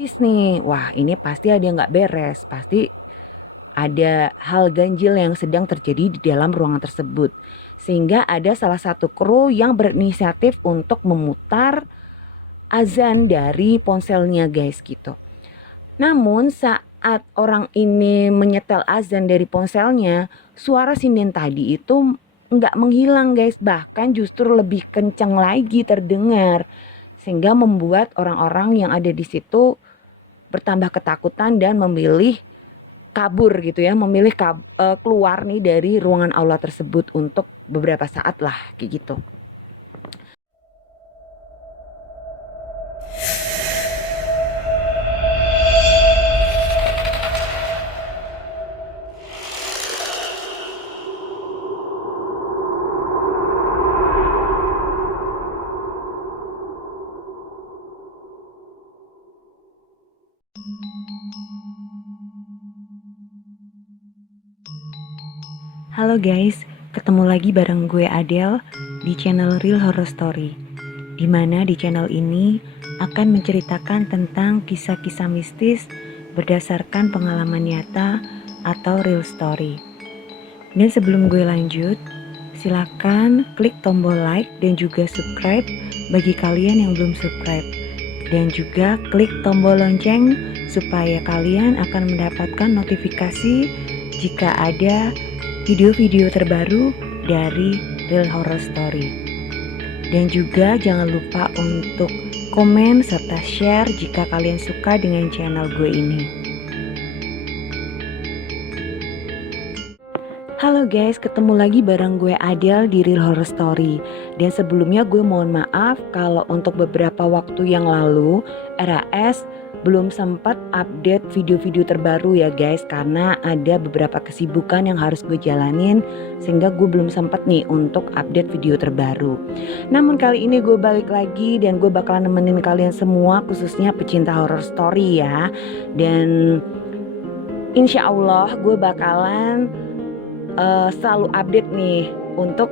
otomatis nih, wah ini pasti ada yang nggak beres, pasti ada hal ganjil yang sedang terjadi di dalam ruangan tersebut. Sehingga ada salah satu kru yang berinisiatif untuk memutar azan dari ponselnya guys gitu. Namun saat orang ini menyetel azan dari ponselnya, suara sinden tadi itu nggak menghilang guys, bahkan justru lebih kencang lagi terdengar. Sehingga membuat orang-orang yang ada di situ bertambah ketakutan dan memilih kabur gitu ya, memilih keluar nih dari ruangan aula tersebut untuk beberapa saat lah kayak gitu. Halo guys, ketemu lagi bareng gue Adele di channel Real Horror Story. Dimana di channel ini akan menceritakan tentang kisah-kisah mistis berdasarkan pengalaman nyata atau real story. Dan sebelum gue lanjut, silakan klik tombol like dan juga subscribe bagi kalian yang belum subscribe. Dan juga klik tombol lonceng supaya kalian akan mendapatkan notifikasi jika ada video-video terbaru dari Real Horror Story. Dan juga jangan lupa untuk komen serta share jika kalian suka dengan channel gue ini. Halo guys, ketemu lagi bareng gue Adele di Real Horror Story. Dan sebelumnya gue mohon maaf kalau untuk beberapa waktu yang lalu RAS belum sempat update video-video terbaru ya guys, karena ada beberapa kesibukan yang harus gue jalanin sehingga gue belum sempat nih untuk update video terbaru. Namun kali ini gue balik lagi dan gue bakalan nemenin kalian semua, khususnya pecinta horror story ya. Dan insya Allah gue bakalan selalu update nih untuk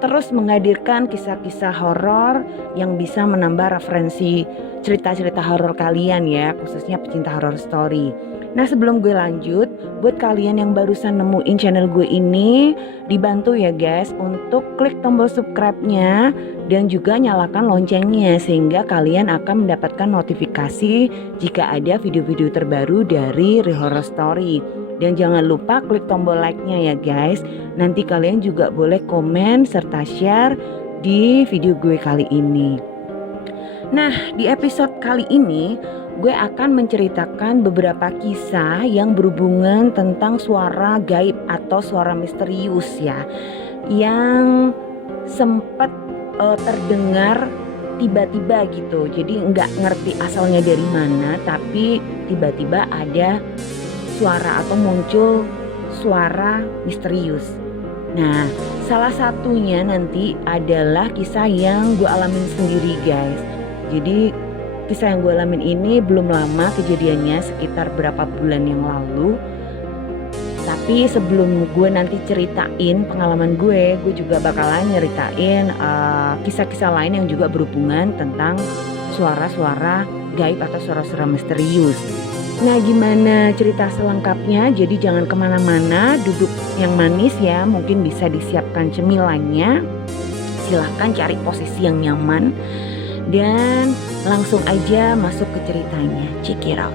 terus menghadirkan kisah-kisah horor yang bisa menambah referensi cerita-cerita horor kalian ya, khususnya pecinta horror story. Nah sebelum gue lanjut, buat kalian yang barusan nemuin channel gue ini, dibantu ya guys untuk klik tombol subscribe-nya dan juga nyalakan loncengnya sehingga kalian akan mendapatkan notifikasi jika ada video-video terbaru dari Real Horror Story. Dan jangan lupa klik tombol like-nya ya guys. Nanti kalian juga boleh komen serta share di video gue kali ini. Nah, di episode kali ini gue akan menceritakan beberapa kisah yang berhubungan tentang suara gaib atau suara misterius ya, yang sempat terdengar tiba-tiba gitu. Jadi nggak ngerti asalnya dari mana, tapi tiba-tiba ada suara atau muncul suara misterius. Nah, salah satunya nanti adalah kisah yang gue alamin sendiri guys. Jadi kisah yang gue alamin ini belum lama kejadiannya, sekitar berapa bulan yang lalu. Tapi sebelum gue nanti ceritain pengalaman gue juga bakalan nyeritain kisah-kisah lain yang juga berhubungan tentang suara-suara gaib atau suara-suara misterius. Nah gimana cerita selengkapnya, jadi jangan kemana-mana, duduk yang manis ya, mungkin bisa disiapkan cemilannya. Silahkan cari posisi yang nyaman dan langsung aja masuk ke ceritanya. Check it out.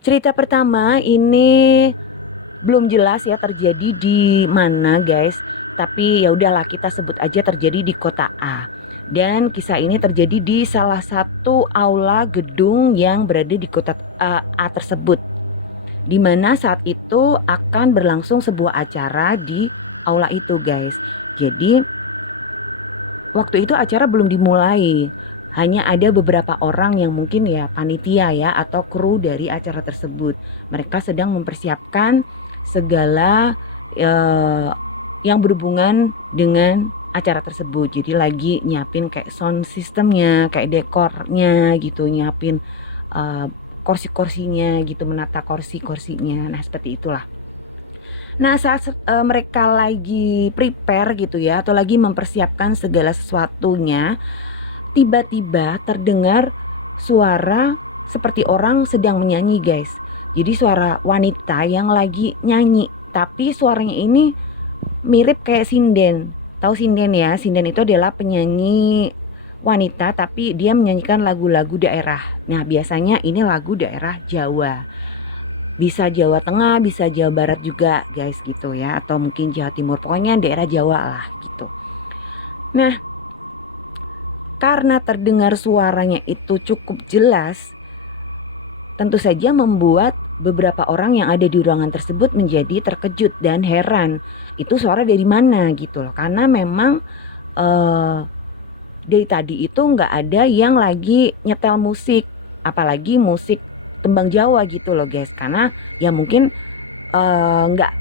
Cerita pertama ini belum jelas ya terjadi di mana guys, tapi ya udahlah kita sebut aja terjadi di kota A. Dan kisah ini terjadi di salah satu aula gedung yang berada di kota A tersebut. Di mana saat itu akan berlangsung sebuah acara di aula itu guys. Jadi waktu itu acara belum dimulai. Hanya ada beberapa orang yang mungkin ya panitia ya atau kru dari acara tersebut. Mereka sedang mempersiapkan segala yang berhubungan dengan acara tersebut. Jadi lagi nyiapin kayak sound systemnya, kayak dekornya gitu, nyiapin kursi-kursinya gitu, menata kursi-kursinya. Nah seperti itulah. Nah saat mereka lagi prepare gitu ya, atau lagi mempersiapkan segala sesuatunya, tiba-tiba terdengar suara seperti orang sedang menyanyi guys. Jadi suara wanita yang lagi nyanyi, tapi suaranya ini mirip kayak sinden. Tahu sinden ya? Sinden itu adalah penyanyi wanita tapi dia menyanyikan lagu-lagu daerah. Nah, biasanya ini lagu daerah Jawa. Bisa Jawa Tengah, bisa Jawa Barat juga, guys, gitu ya. Atau mungkin Jawa Timur. Pokoknya daerah Jawa lah gitu. Nah, karena terdengar suaranya itu cukup jelas, tentu saja membuat beberapa orang yang ada di ruangan tersebut menjadi terkejut dan heran. Itu suara dari mana gitu loh. Karena memang eh, dari tadi itu nggak ada yang lagi nyetel musik, apalagi musik tembang Jawa gitu loh guys. Karena ya mungkin nggak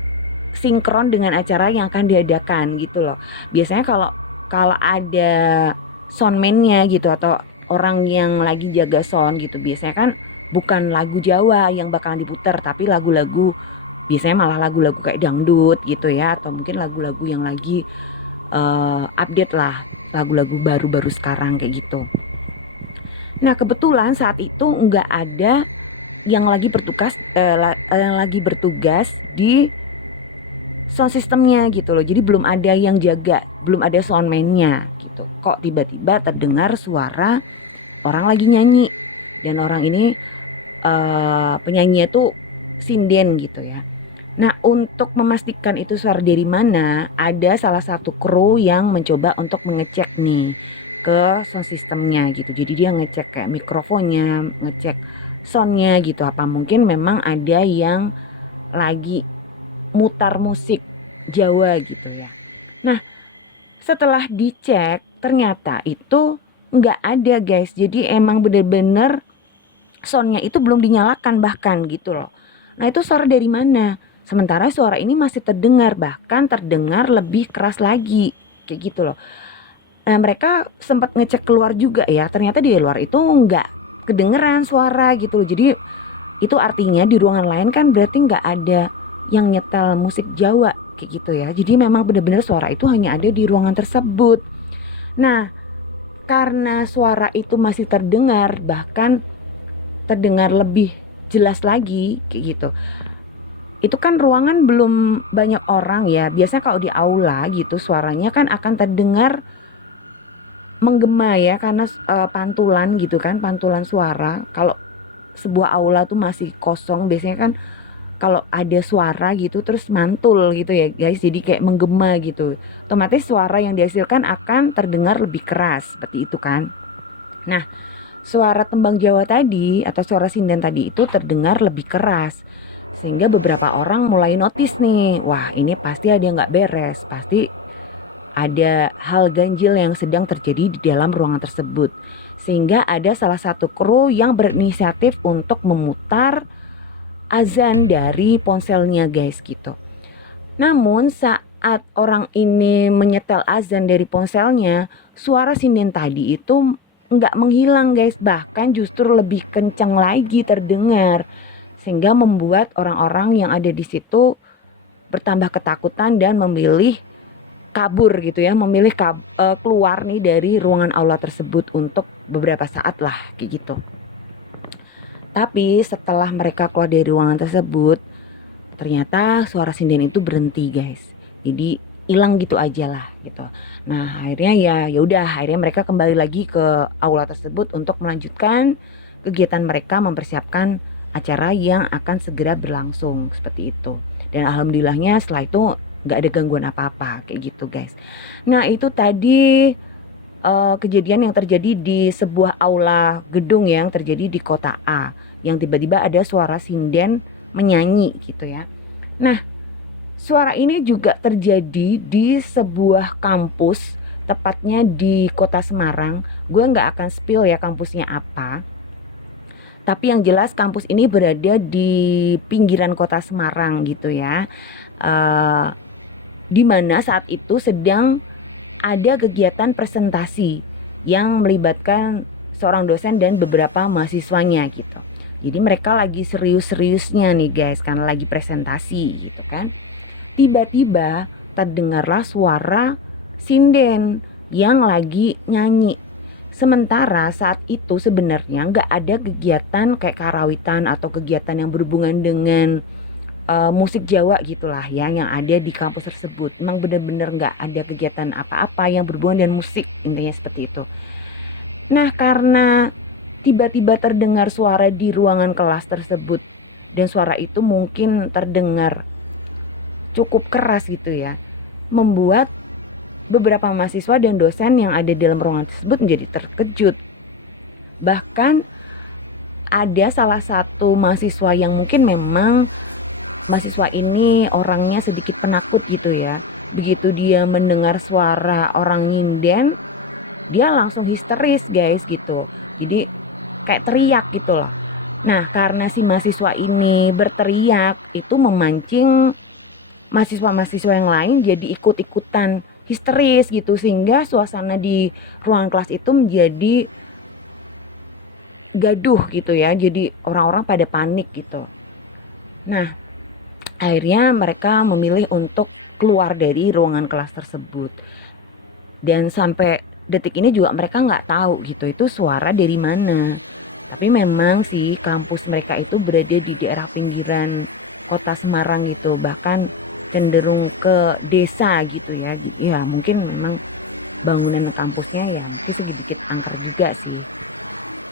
sinkron dengan acara yang akan diadakan gitu loh. Biasanya kalau kalau ada soundman-nya gitu atau orang yang lagi jaga sound gitu, biasanya kan bukan lagu Jawa yang bakalan diputar tapi lagu-lagu, biasanya malah lagu-lagu kayak dangdut gitu ya, atau mungkin lagu-lagu yang lagi update lah, lagu-lagu baru-baru sekarang kayak gitu. Nah kebetulan saat itu nggak ada yang lagi bertugas di sound systemnya gitu loh. Jadi belum ada yang jaga, belum ada soundman-nya gitu. Kok tiba-tiba terdengar suara orang lagi nyanyi, dan orang ini penyanyi itu sinden gitu ya. Nah, untuk memastikan itu suara dari mana, ada salah satu kru yang mencoba untuk mengecek nih ke sound systemnya gitu. Jadi dia ngecek kayak mikrofonnya, ngecek soundnya gitu. Apa mungkin memang ada yang lagi mutar musik Jawa gitu ya. Nah, setelah dicek ternyata itu nggak ada guys. Jadi emang bener-bener soundnya itu belum dinyalakan bahkan gitu loh. Nah itu suara dari mana? Sementara suara ini masih terdengar, bahkan terdengar lebih keras lagi kayak gitu loh. Nah mereka sempat ngecek keluar juga ya, ternyata di luar itu nggak kedengeran suara gitu loh. Jadi itu artinya di ruangan lain kan berarti nggak ada yang nyetel musik Jawa kayak gitu ya. Jadi memang benar-benar suara itu hanya ada di ruangan tersebut. Nah, karena suara itu masih terdengar, bahkan terdengar lebih jelas lagi kayak gitu. Itu kan ruangan belum banyak orang ya. Biasanya kalau di aula gitu suaranya kan akan terdengar menggema ya karena pantulan gitu kan, pantulan suara. Kalau sebuah aula tuh masih kosong biasanya kan kalau ada suara gitu terus mantul gitu ya guys, jadi kayak menggema gitu, otomatis suara yang dihasilkan akan terdengar lebih keras seperti itu kan. Nah suara tembang Jawa tadi atau suara sinden tadi itu terdengar lebih keras sehingga beberapa orang mulai notice nih, wah ini pasti ada yang nggak beres, pasti ada hal ganjil yang sedang terjadi di dalam ruangan tersebut. Sehingga ada salah satu kru yang berinisiatif untuk memutar azan dari ponselnya guys gitu. Namun saat orang ini menyetel azan dari ponselnya, suara sinden tadi itu nggak menghilang guys, bahkan justru lebih kencang lagi terdengar. Sehingga membuat orang-orang yang ada di situ bertambah ketakutan dan memilih kabur gitu ya, memilih keluar nih dari ruangan aula tersebut untuk beberapa saat lah kayak gitu. Tapi setelah mereka keluar dari ruangan tersebut, ternyata suara sinden itu berhenti guys. Jadi hilang gitu aja lah gitu. Nah akhirnya ya udah, akhirnya mereka kembali lagi ke aula tersebut untuk melanjutkan kegiatan mereka, mempersiapkan acara yang akan segera berlangsung seperti itu. Dan alhamdulillahnya setelah itu nggak ada gangguan apa-apa kayak gitu guys. Nah itu tadi kejadian yang terjadi di sebuah aula gedung yang terjadi di kota A, yang tiba-tiba ada suara sinden menyanyi gitu ya. Nah, suara ini juga terjadi di sebuah kampus, tepatnya di kota Semarang. Gue nggak akan spill ya kampusnya apa. Tapi yang jelas kampus ini berada di pinggiran kota Semarang gitu ya. Eh, di mana saat itu sedang ada kegiatan presentasi yang melibatkan seorang dosen dan beberapa mahasiswanya gitu. Jadi mereka lagi serius-seriusnya nih guys, karena lagi presentasi gitu kan. Tiba-tiba terdengarlah suara sinden yang lagi nyanyi. Sementara saat itu sebenarnya nggak ada kegiatan kayak karawitan atau kegiatan yang berhubungan dengan musik Jawa gitulah ya yang ada di kampus tersebut. Memang benar-benar nggak ada kegiatan apa-apa yang berhubungan dengan musik, intinya seperti itu. Nah, karena tiba-tiba terdengar suara di ruangan kelas tersebut dan suara itu mungkin terdengar cukup keras gitu ya, membuat beberapa mahasiswa dan dosen yang ada dalam ruangan tersebut menjadi terkejut. Bahkan ada salah satu mahasiswa yang mungkin memang mahasiswa ini orangnya sedikit penakut gitu ya. Begitu dia mendengar suara orang nyinden, dia langsung histeris guys gitu. Jadi kayak teriak gitu loh. Nah, karena si mahasiswa ini berteriak, itu memancing mahasiswa-mahasiswa yang lain jadi ikut-ikutan histeris gitu. Sehingga suasana di ruangan kelas itu menjadi gaduh gitu ya. Jadi orang-orang pada panik gitu. Nah, akhirnya mereka memilih untuk keluar dari ruangan kelas tersebut. Dan sampai detik ini juga mereka nggak tahu gitu itu suara dari mana. Tapi memang sih kampus mereka itu berada di daerah pinggiran kota Semarang gitu, bahkan cenderung ke desa gitu ya. Ya mungkin memang bangunan kampusnya ya mungkin sedikit angker juga sih.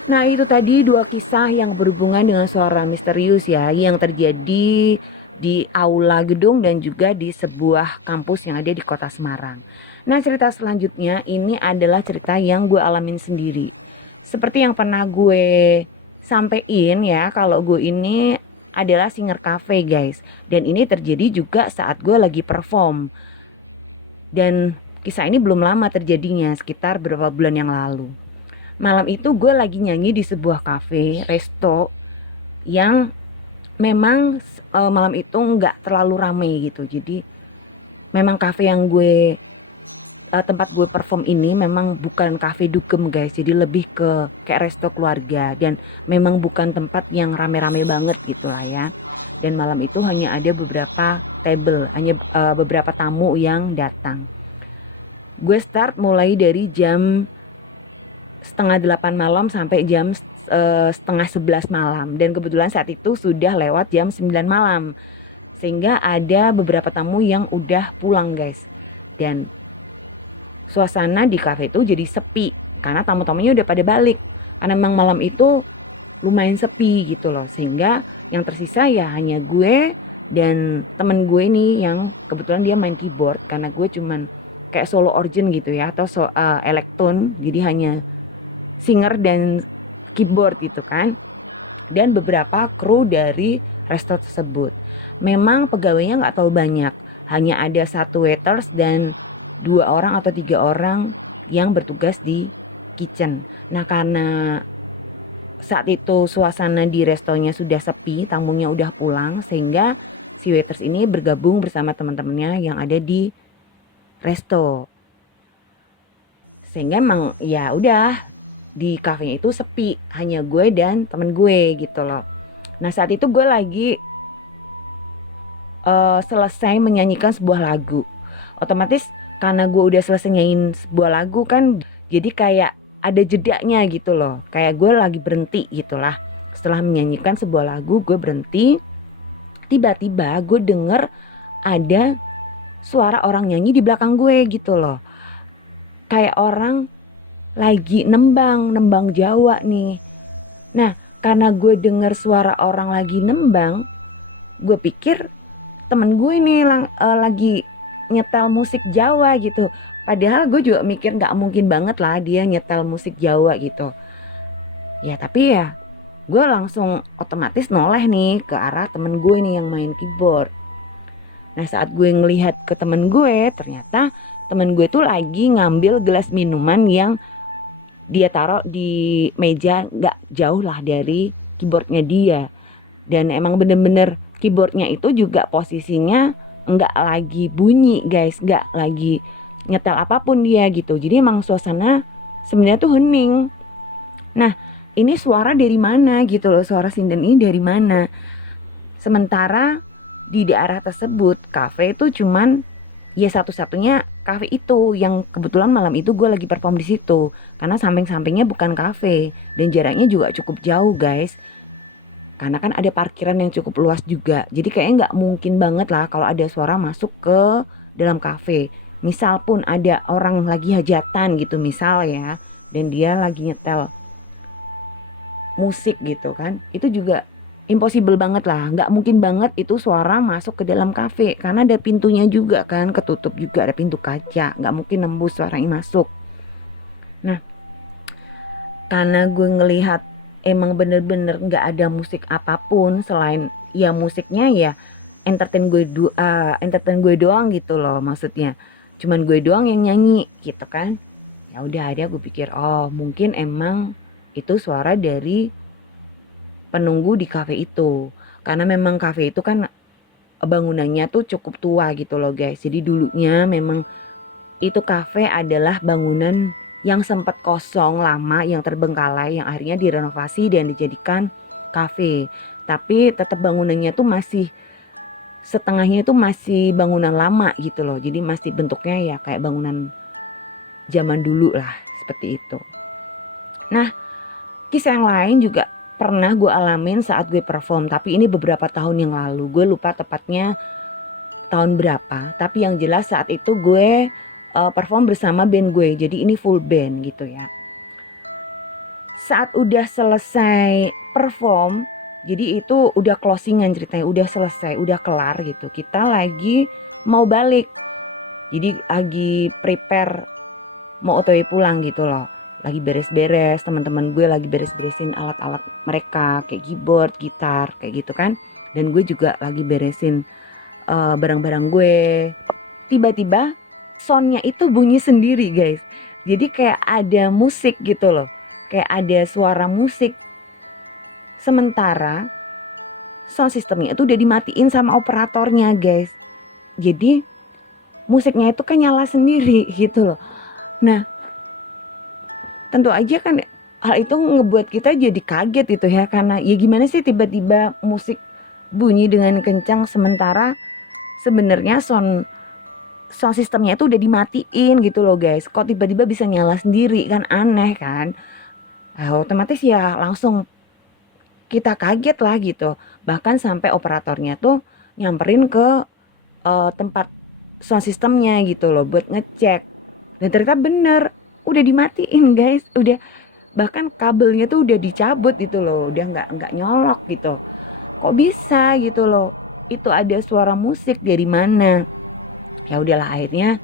Nah itu tadi dua kisah yang berhubungan dengan suara misterius ya yang terjadi di aula gedung dan juga di sebuah kampus yang ada di kota Semarang. Nah cerita selanjutnya ini adalah cerita yang gue alamin sendiri. Seperti yang pernah gue sampein ya kalau gue ini adalah singer cafe guys. Dan ini terjadi juga saat gue lagi perform. Dan kisah ini belum lama terjadinya sekitar beberapa bulan yang lalu. Malam itu gue lagi nyanyi di sebuah cafe, resto yang memang malam itu nggak terlalu ramai gitu. Jadi memang cafe yang tempat gue perform ini memang bukan cafe dugem guys. Jadi lebih ke kayak resto keluarga dan memang bukan tempat yang rame-rame banget gitu lah ya. Dan malam itu hanya ada beberapa table, hanya beberapa tamu yang datang. Gue start mulai dari jam setengah 8 malam sampai jam setengah 11 malam. Dan kebetulan saat itu sudah lewat jam 9 malam. Sehingga ada beberapa tamu yang udah pulang guys. Dan suasana di cafe itu jadi sepi. Karena tamu-tamunya udah pada balik. Karena memang malam itu lumayan sepi gitu loh. Sehingga yang tersisa ya hanya gue dan temen gue nih yang kebetulan dia main keyboard. Karena gue cuman kayak solo organ gitu ya. Atau elektron. Jadi hanya singer dan keyboard gitu kan. Dan beberapa kru dari resto tersebut. Memang pegawainya nggak terlalu banyak. Hanya ada satu waiters dan 2 orang atau 3 orang yang bertugas di kitchen. Nah karena saat itu suasana di restonya sudah sepi, tamunya udah pulang, sehingga si waiters ini bergabung bersama teman-temannya yang ada di resto. Sehingga emang ya udah di kafenya itu sepi, hanya gue dan temen gue gitu loh. Nah saat itu gue lagi selesai menyanyikan sebuah lagu. Otomatis karena gue udah selesai nyanyiin sebuah lagu kan, jadi kayak ada jedanya gitu loh. Kayak gue lagi berhenti gitulah. Setelah menyanyikan sebuah lagu, gue berhenti. Tiba-tiba gue denger ada suara orang nyanyi di belakang gue gitu loh. Kayak orang lagi nembang Jawa nih. Nah, karena gue denger suara orang lagi nembang, gue pikir temen gue ini lagi nyetel musik Jawa gitu. Padahal gue juga mikir gak mungkin banget lah dia nyetel musik Jawa gitu. Ya tapi ya gue langsung otomatis noleh nih ke arah temen gue nih yang main keyboard. Nah saat gue ngelihat ke temen gue, ternyata temen gue tuh lagi ngambil gelas minuman yang dia taruh di meja gak jauh lah dari keyboardnya dia. Dan emang bener-bener keyboardnya itu juga posisinya nggak lagi bunyi guys, nggak lagi nyetel apapun dia gitu. Jadi emang suasana sebenarnya tuh hening. Nah ini suara dari mana gitu loh, suara sinden ini dari mana. Sementara di daerah tersebut kafe itu cuman ya satu-satunya kafe itu yang kebetulan malam itu gue lagi perform di situ. Karena samping-sampingnya bukan kafe dan jaraknya juga cukup jauh guys. Karena kan ada parkiran yang cukup luas juga. Jadi kayaknya nggak mungkin banget lah kalau ada suara masuk ke dalam kafe. Misal pun ada orang lagi hajatan gitu misal ya. Dan dia lagi nyetel musik gitu kan. Itu juga impossible banget lah. Nggak mungkin banget itu suara masuk ke dalam kafe. Karena ada pintunya juga kan. Ketutup juga ada pintu kaca. Nggak mungkin nembus suaranya masuk. Nah karena gue ngelihat emang bener-bener nggak ada musik apapun selain ya musiknya ya entertain gue doang gitu loh maksudnya cuman gue doang yang nyanyi gitu kan ya udah ada gue pikir oh mungkin emang itu suara dari penunggu di kafe itu karena memang kafe itu kan bangunannya tuh cukup tua gitu loh guys jadi dulunya memang itu kafe adalah bangunan yang sempat kosong lama, yang terbengkalai, yang akhirnya direnovasi dan dijadikan kafe. Tapi tetap bangunannya tuh masih setengahnya itu masih bangunan lama gitu loh. Jadi masih bentuknya ya kayak bangunan zaman dulu lah, seperti itu. Nah, kisah yang lain juga pernah gue alamin saat gue perform, tapi ini beberapa tahun yang lalu. Gue lupa tepatnya tahun berapa, tapi yang jelas saat itu gue perform bersama band gue. Jadi ini full band gitu ya. Saat udah selesai perform, jadi itu udah closingan ceritanya, udah selesai, udah kelar gitu. Kita lagi mau balik. Jadi lagi prepare mau OTW pulang gitu loh. Lagi beres-beres, teman-teman gue lagi beres-beresin alat-alat mereka kayak keyboard, gitar, kayak gitu kan. Dan gue juga lagi beresin barang-barang gue. Tiba-tiba soundnya itu bunyi sendiri guys. Jadi kayak ada musik gitu loh. Kayak ada suara musik. Sementara sound systemnya itu udah dimatiin sama operatornya guys. Jadi musiknya itu kan nyala sendiri gitu loh. Nah tentu aja kan hal itu ngebuat kita jadi kaget gitu ya. Karena ya gimana sih tiba-tiba musik bunyi dengan kencang sementara sebenarnya sound systemnya itu udah dimatiin gitu loh guys. Kok tiba-tiba bisa nyala sendiri kan aneh kan. Otomatis ya langsung kita kaget lah gitu. Bahkan sampai operatornya tuh nyamperin ke tempat sound systemnya gitu loh buat ngecek. Dan ternyata bener udah dimatiin guys. Udah bahkan kabelnya tuh udah dicabut gitu loh. Udah nggak nyolok gitu. Kok bisa gitu loh. Itu ada suara musik dari mana? Ya udahlah akhirnya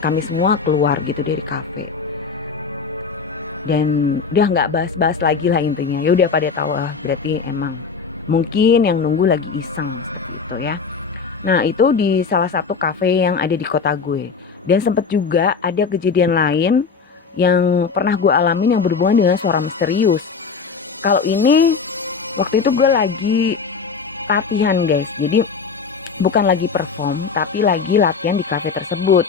kami semua keluar gitu dari kafe dan udah nggak bahas-bahas lagi lah intinya ya udah pada tahu berarti emang mungkin yang nunggu lagi iseng seperti itu ya. Nah itu di salah satu kafe yang ada di kota gue dan sempet juga ada kejadian lain yang pernah gue alamin yang berhubungan dengan suara misterius. Kalau ini waktu itu gue lagi latihan guys jadi bukan lagi perform tapi lagi latihan di kafe tersebut.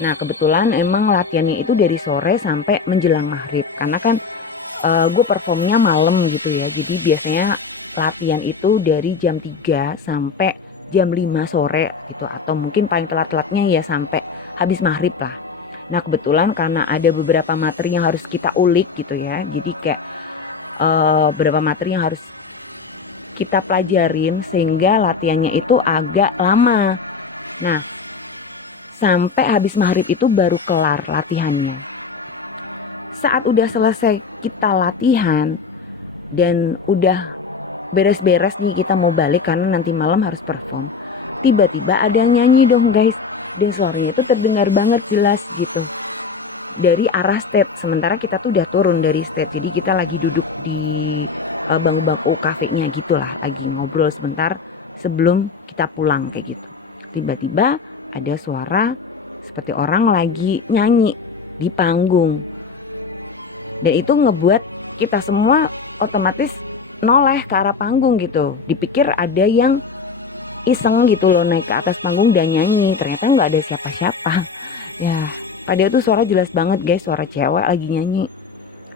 Nah kebetulan emang latihannya itu dari sore sampai menjelang maghrib karena kan gue performnya malam gitu ya. Jadi biasanya latihan itu dari jam 3 sampai jam 5 sore gitu atau mungkin paling telat-telatnya ya sampai habis maghrib lah. Nah kebetulan karena ada beberapa materi yang harus kita ulik gitu ya. Jadi kayak beberapa materi yang harus kita pelajarin sehingga latihannya itu agak lama. Nah, sampai habis maghrib itu baru kelar latihannya. Saat udah selesai kita latihan dan udah beres-beres nih kita mau balik karena nanti malam harus perform. Tiba-tiba ada yang nyanyi dong guys. Dan suaranya itu terdengar banget jelas gitu. Dari arah stage. Sementara kita tuh udah turun dari stage. Jadi kita lagi duduk di bangku-bangku kafenya gitulah lagi ngobrol sebentar sebelum kita pulang kayak gitu. Tiba-tiba ada suara seperti orang lagi nyanyi di panggung. Dan itu ngebuat kita semua otomatis noleh ke arah panggung gitu. Dipikir ada yang iseng gitu loh naik ke atas panggung dan nyanyi. Ternyata nggak ada siapa-siapa. Ya, padahal tuh suara jelas banget guys, suara cewek lagi nyanyi.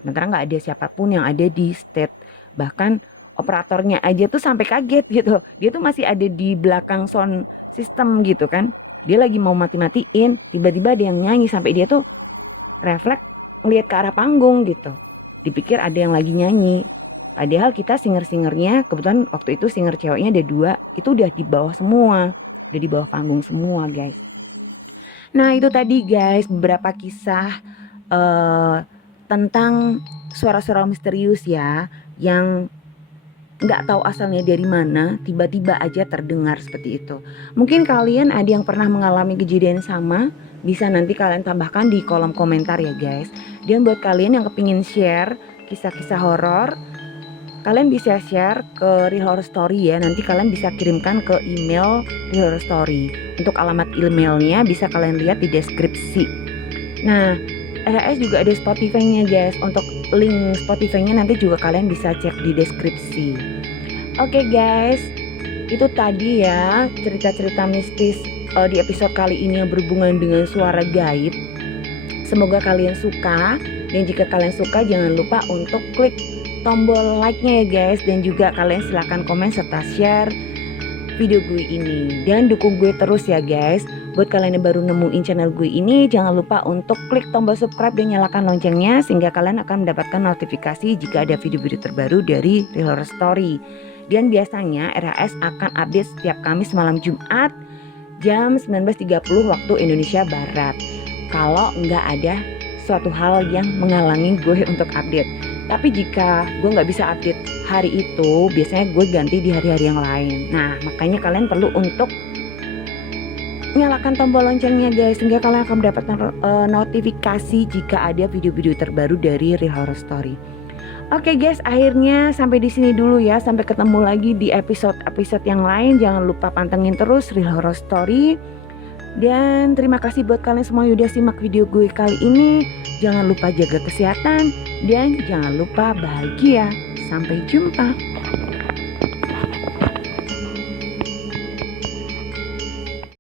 Sementara nggak ada siapapun yang ada di stage. Bahkan operatornya aja tuh sampai kaget gitu. Dia tuh masih ada di belakang sound system gitu kan. Dia lagi mau mati-matiin, tiba-tiba ada yang nyanyi sampai dia tuh refleks ngelihat ke arah panggung gitu. Dipikir ada yang lagi nyanyi. Padahal kita singer-singernya, kebetulan waktu itu singer ceweknya ada 2, itu udah di bawah semua. Udah di bawah panggung semua, guys. Nah, itu tadi guys beberapa kisah tentang suara-suara misterius ya, yang nggak tahu asalnya dari mana, tiba-tiba aja terdengar seperti itu. Mungkin kalian ada yang pernah mengalami kejadian sama, bisa nanti kalian tambahkan di kolom komentar ya guys. Dan buat kalian yang kepingin share kisah-kisah horor, kalian bisa share ke Real Horror Story ya. Nanti kalian bisa kirimkan ke email Real Horror Story. Untuk alamat emailnya bisa kalian lihat di deskripsi. Nah, RHS juga ada Spotify-nya guys. Untuk link Spotify-nya nanti juga kalian bisa cek di deskripsi. Oke guys, itu tadi ya cerita-cerita mistis di episode kali ini yang berhubungan dengan suara gaib. Semoga kalian suka, dan jika kalian suka jangan lupa untuk klik tombol like-nya ya guys, dan juga kalian silahkan komen serta share video gue ini, dan dukung gue terus ya guys. Buat kalian yang baru nemuin channel gue ini, jangan lupa untuk klik tombol subscribe dan nyalakan loncengnya, sehingga kalian akan mendapatkan notifikasi jika ada video-video terbaru dari Real Horror Story. Dan biasanya RHS akan update setiap Kamis malam Jumat jam 19.30 waktu Indonesia Barat, kalau nggak ada suatu hal yang menghalangi gue untuk update. Tapi jika gue nggak bisa update hari itu, biasanya gue ganti di hari-hari yang lain. Nah, makanya kalian perlu untuk nyalakan tombol loncengnya guys, sehingga kalian akan mendapatkan notifikasi jika ada video-video terbaru dari Real Horror Story. Oke guys, akhirnya sampai di sini dulu ya. Sampai ketemu lagi di episode-episode yang lain. Jangan lupa pantengin terus Real Horror Story. Dan terima kasih buat kalian semua yang udah simak video gue kali ini. Jangan lupa jaga kesehatan dan jangan lupa bahagia. Sampai jumpa.